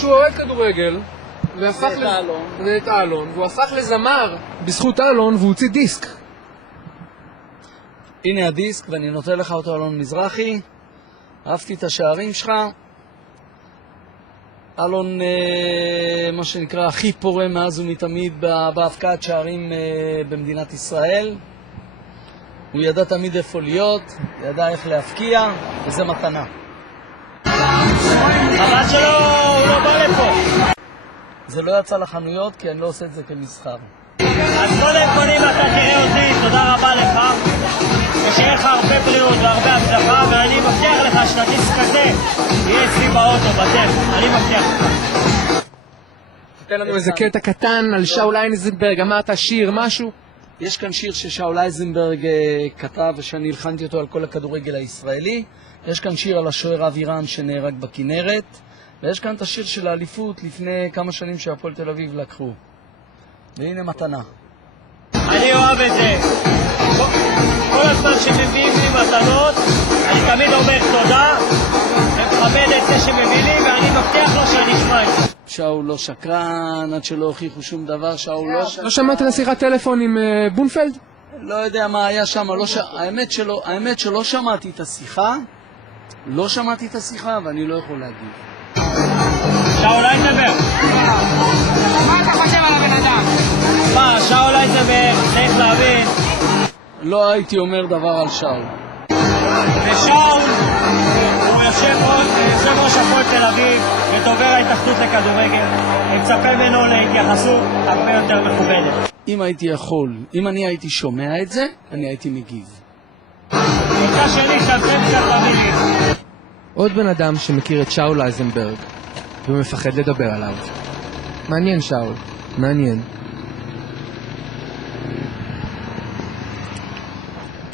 שהוא אוהד כדורגל, ואת אלון, והוא הפך לזמר בזכות אלון, והוא הוציא דיסק. הנה הדיסק, ואני נותן לך אותו, אלון מזרחי. אהבתי את השערים שלך. אלון, מה שנקרא, הכי פורה מאז ומתמיד בהפקעת שערים במדינת ישראל. הוא ידע תמיד איפה להיות, ידע איך להפקיע, וזה מתנה. חבל שלו, הוא לא בא לפה. זה לא יצא לחנויות, כי אני לא עושה את זה כמסחר. אז קודם כל אם אתה תראה אותי, תודה רבה לך, ושיהיה לך הרבה בריאות והרבה הצלחה, ואני מבטיח לך שדיסק כזה יהיה אצלי באוטו, בטח, אני מבטיח לך. תתן לנו איזה קטע קטן על שאול אייזנברג, אמרת שיר, משהו? יש כאן שיר ששאול אייזנברג כתב, ושאני הלחנתי אותו על כל הכדורגל הישראלי. יש כאן שיר על השוער אבירם שנהרג בכנרת, ויש כאן את השיר של האליפות לפני כמה שנים שהפועל תל אביב לקחו. והנה מתנה. אני אוהב את זה. כל הזמן שמביאים לי מתנות, אני תמיד אומר תודה, ומכבד את זה שמביא לי, ואני מבטיח לו שאני אשמע את זה. שאול לא שקרן, עד שלא הוכיחו שום דבר, שאול לא שקרן. לא שמעת לשיחת טלפון עם בונפלד? לא יודע מה היה שם, האמת שלא שמעתי את השיחה, ואני לא יכול להגיד. שאול אייזנברג. מה אתה חושב על הבן אדם? שאול אייזנברג, צריך להבין. לא הייתי אומר דבר על שאול. ושאול, הוא יושב ראש הפועל תל אביב, ודובר ההתאחדות לכדורגל, ומצפה ממנו להתייחסות הרבה יותר מכובדת. אם אני הייתי שומע את זה, אני הייתי מגיב. אותה שלי שאתם קצת תמיד. עוד בן אדם שמכיר את שאול אייזנברג, ומפחד לדבר עליו. מעניין שאול, מעניין.